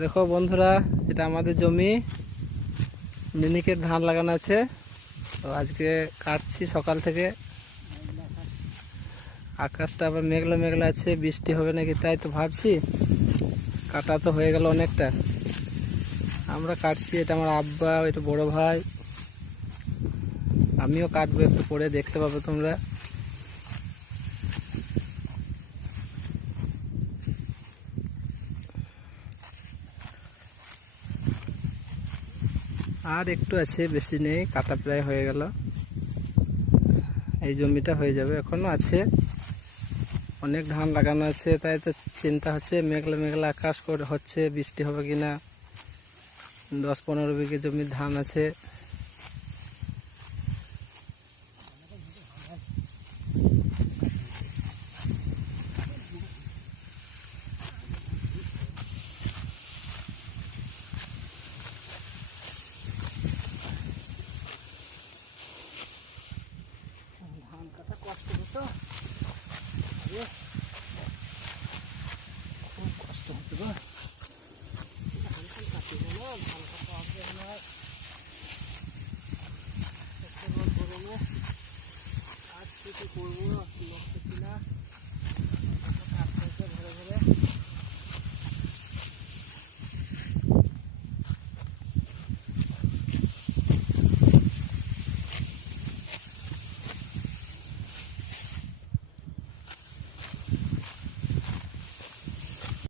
দেখো বন্ধুরা, এটা আমাদের জমি, মিনিকেট ধান লাগানো আছে। তো আজকে কাটছি সকাল থেকে। আকাশটা আবার মেঘলা মেঘলা আছে, বৃষ্টি হবে নাকি তাই তো ভাবছি। কাটা তো হয়ে গেল অনেকটা, আমরা কাটছি। এটা আমার আব্বা, এটা বড় ভাই, আমিও কাটবো, একটু পরে দেখতে পাবো তোমরা। আর একটু আছে, বেশি নেই, কাটা প্রায় হয়ে গেল। এই জমিটা হয়ে যাবে, এখনো আছে অনেক ধান লাগানো আছে। তাই তো চিন্তা হচ্ছে, মেঘলা মেঘলা আকাশ করে হচ্ছে, বৃষ্টি হবে কিনা। 10-15 বিঘে জমির ধান আছে। ধান কাটা কষ্ট হতো, খুব কষ্ট হতো গো। ধান ফান কাটি গেল, ধান কাটা হবে না গরমে। আর কি করবো,